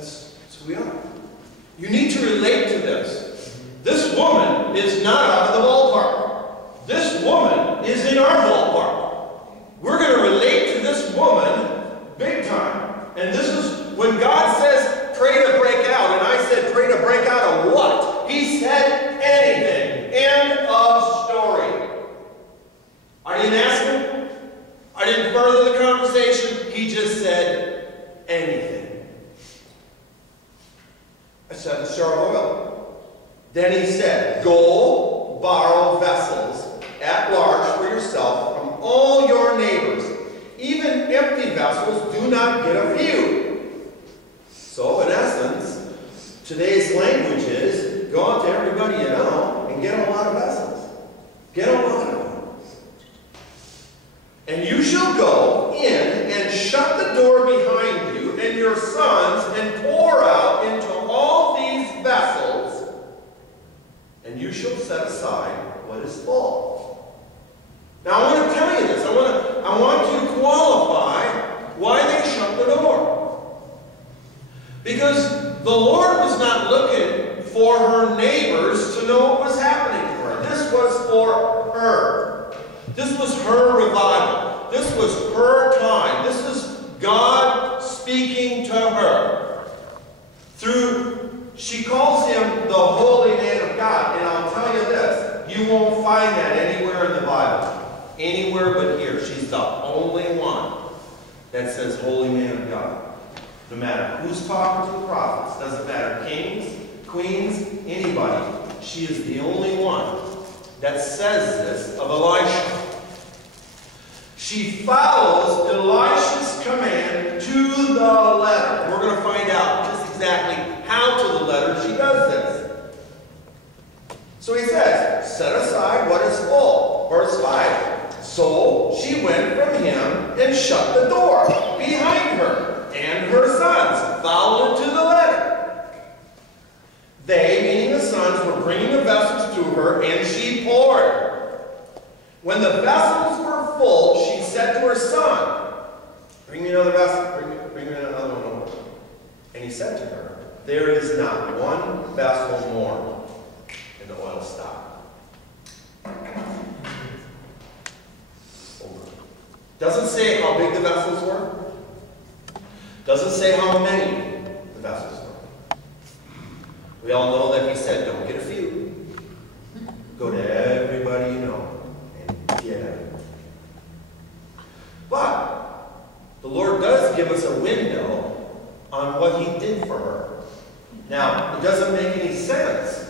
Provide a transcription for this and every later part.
That's who we are. You need to relate to this. This woman is not out of the ballpark. This woman is in our ballpark. We're going to relate to this woman big time. And this is when God says, pray to break out. And I said, pray to break out of what? He said, anything. End of story. I didn't ask him. I didn't further the conversation. He just said, anything. I said, a jar of oil. Then he said, go borrow vessels at large for yourself from all your neighbors. Even empty vessels, do not get a few. So, in essence, today's language is, go out to everybody you know and get a lot of vessels. Get a lot of them. And you shall go in and shut the door behind you and your sons and pour out into all these vessels, and you shall set aside what is full. Now I want to tell you this. I want to qualify why they shut the door. Because the Lord was not looking for her neighbors to know what was happening to her. This was for her. This was her revival. This was her time. This is God speaking to her. She calls him the Holy Man of God. And I'll tell you this, you won't find that anywhere in the Bible. Anywhere but here. She's the only one that says Holy Man of God. No matter who's talking to the prophets, doesn't matter, kings, queens, anybody. She is the only one that says this of Elisha. She follows Elisha's command to the letter. We're going to find out just exactly how to the letter she does this. So he says, set aside what is full. Verse 5. So she went from him and shut the door behind her, and her sons followed to the letter. They, meaning the sons, were bringing the vessels to her, and she poured. When the vessels were full, she said to her son, bring me another vessel, bring me another one over. And he said to her, there is not one vessel more. And the oil stopped. Doesn't say how big the vessels were. Doesn't say how many the vessels were. We all know that he said, don't get a few. Go to everybody you know. Yeah. But the Lord does give us a window on what he did for her. Now, it doesn't make any sense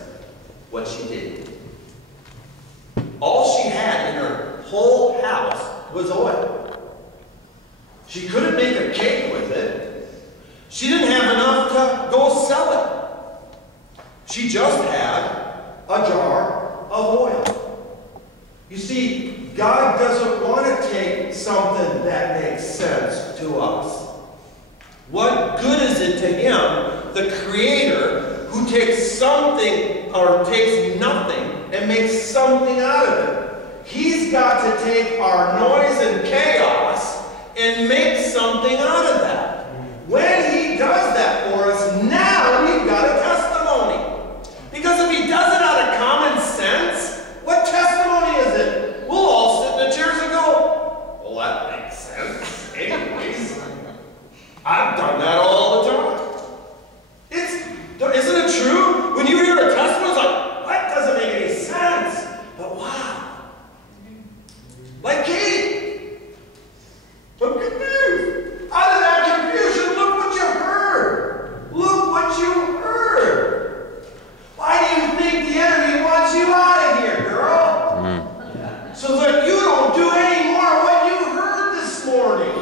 what she did. All she had in her whole house was oil. She couldn't make a cake with it. She didn't have enough to go sell it. She just had a jar of oil. You see, God doesn't want to take something that makes sense to us. What good is it to him, the Creator, who takes something or takes nothing and makes something out of it? He's got to take our noise and chaos and make something out of that. When he does that for us, now we've got a testimony. Because if he does it out of common sense, what testimony is it? We'll all sit in the chairs and go, well, that makes sense. Anyways, I've done that all the time. Isn't it true? When you hear a testimony, it's like, that doesn't make any sense. But wow. Like Katie. I'm confused. Out of that confusion, look what you heard. Look what you heard. Why do you think the enemy wants you out of here, girl? So that you don't do any more of what you heard this morning.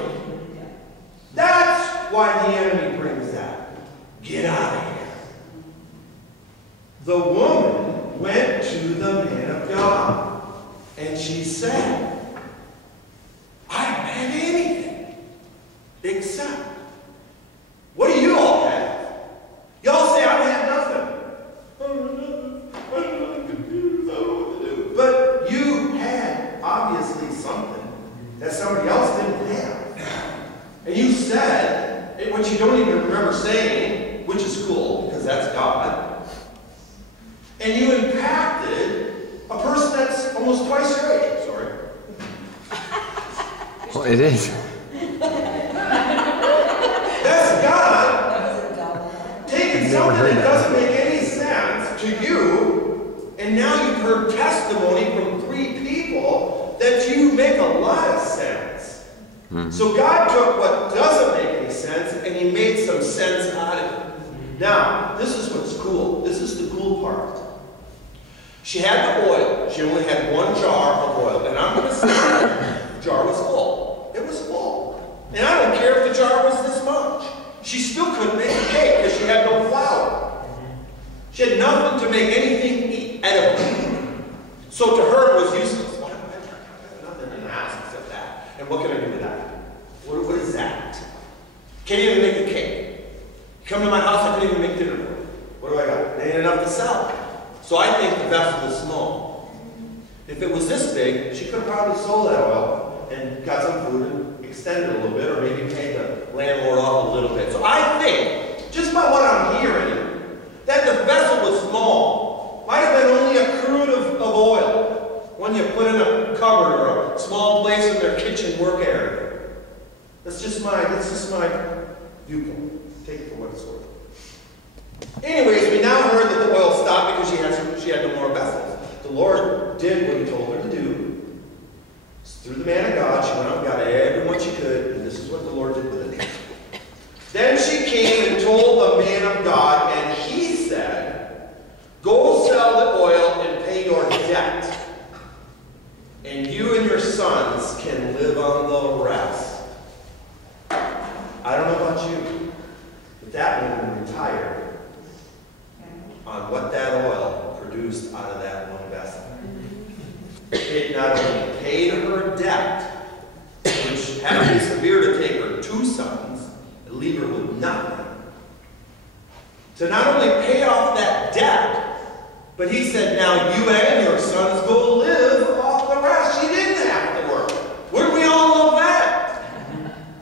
That's why the enemy brings that. Get out of here. The woman went to the man of God, and she said, I don't have anything except, what do you all have? Y'all say, I have nothing. I'm confused. I don't know what to do. But you had obviously something that somebody else didn't have. And you said, what you don't even remember saying, which is cool, because that's God, and you impacted a person that's almost twice your age. Sorry. Well, it is. That's God taking something that doesn't make any sense to you, and now you've heard testimony from 3 people that you make a lot of sense. So God took what doesn't make any sense and He made some sense out of it. Now, this is what's cool. This is the cool part. She had the oil. She only had 1 jar of oil. And I'm going to say the jar was full. It was full. And I don't care if the jar was this much. She still couldn't make a cake because she had no flour. She had nothing to make anything edible. So to her it was useless. Well, I have nothing in the house except that. And what can I do with that? What is that? Can't even make a cake. You come to my house, I can't even make dinner for you. What do I got? It ain't enough to sell. So I think the vessel is small. If it was this big, she could have probably sold that oil and got some food and extended a little bit, or maybe paid the landlord off a little bit. So I think, just by what I'm hearing, that the vessel was small. Might have been only a crude of oil, one you put in a cupboard or a small place in their kitchen work area. That's just my viewpoint. Take it for what it's worth. Anyways, we now heard that the oil stopped because she had no more vessels. The Lord did what He told her to do. Through the man of God, she went out and got everyone she could, and this is what the Lord did with it. Then she came and told the man of God, and he said, "Go sell the oil and pay your debt, and you and your sons can live on the rest." I don't know about you, but that woman retired on what that oil produced out of that one vessel. It not only paid her debt, which had to be severe to take her 2 sons and leave her with nothing, to not only pay off that debt, but He said, now you and your sons go live off the rest. She didn't have to work. Wouldn't we all love that?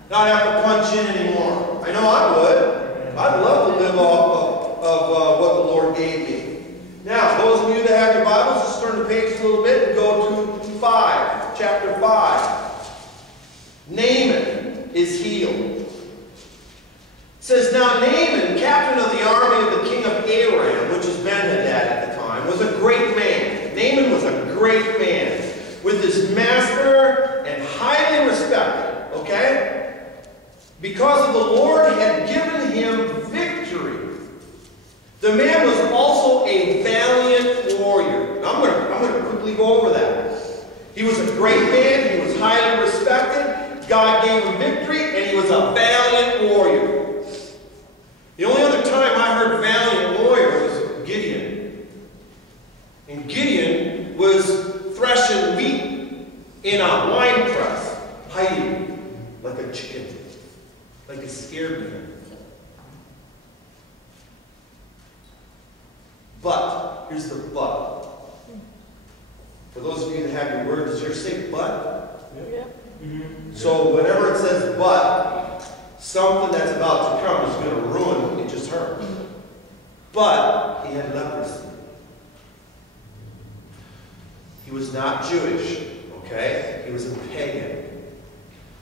Not have to punch in anymore. I know I would. I'd love to live off of what the Lord gave me. Now, those of you that have your Bibles, just turn the page a little bit and go to chapter 5. Naaman is healed. It says, now Naaman, captain of the army of the king of Aram, which is Ben-Hadad at the time, was a great man. Naaman was a great man, with his master and highly respected, okay? Because the Lord had given him victory. The man was also a valiant warrior. Now, I'm going to quickly go over that. He was a great man. He was highly respected. God gave him victory, and he was a valiant warrior. The only other time I heard valiant warrior was Gideon. And Gideon was threshing wheat in a wine press, hiding like a chicken, like a scared man. But, here's the but. For those of you that have your words, does yours say but? Yeah. So whenever it says but, something that's about to come is going to ruin what you just heard. But he had leprosy. He was not Jewish, okay? He was a pagan.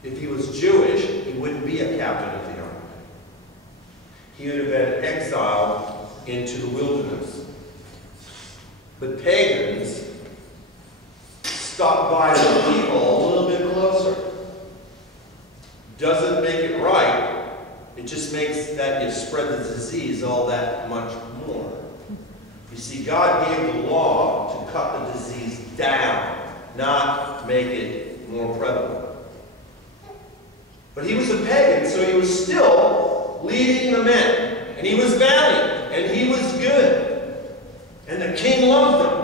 If he was Jewish, he wouldn't be a captain of the army. He would have been exiled into the wilderness. But pagans stuck by the people a little bit closer. Doesn't make it right. It just makes that you spread the disease all that much more. You see, God gave the law to cut the disease down, not make it more prevalent. But he was a pagan, so he was still leading the men. And he was valiant, and he was good. And the king loved him.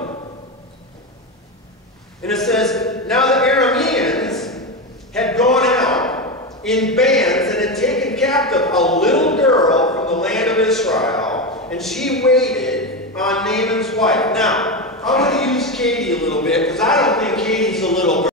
And it says, now the Arameans had gone out in bands and had taken captive a little girl from the land of Israel, and she waited on Naaman's wife. Now, I'm going to use Katie a little bit, because I don't think Katie's a little girl.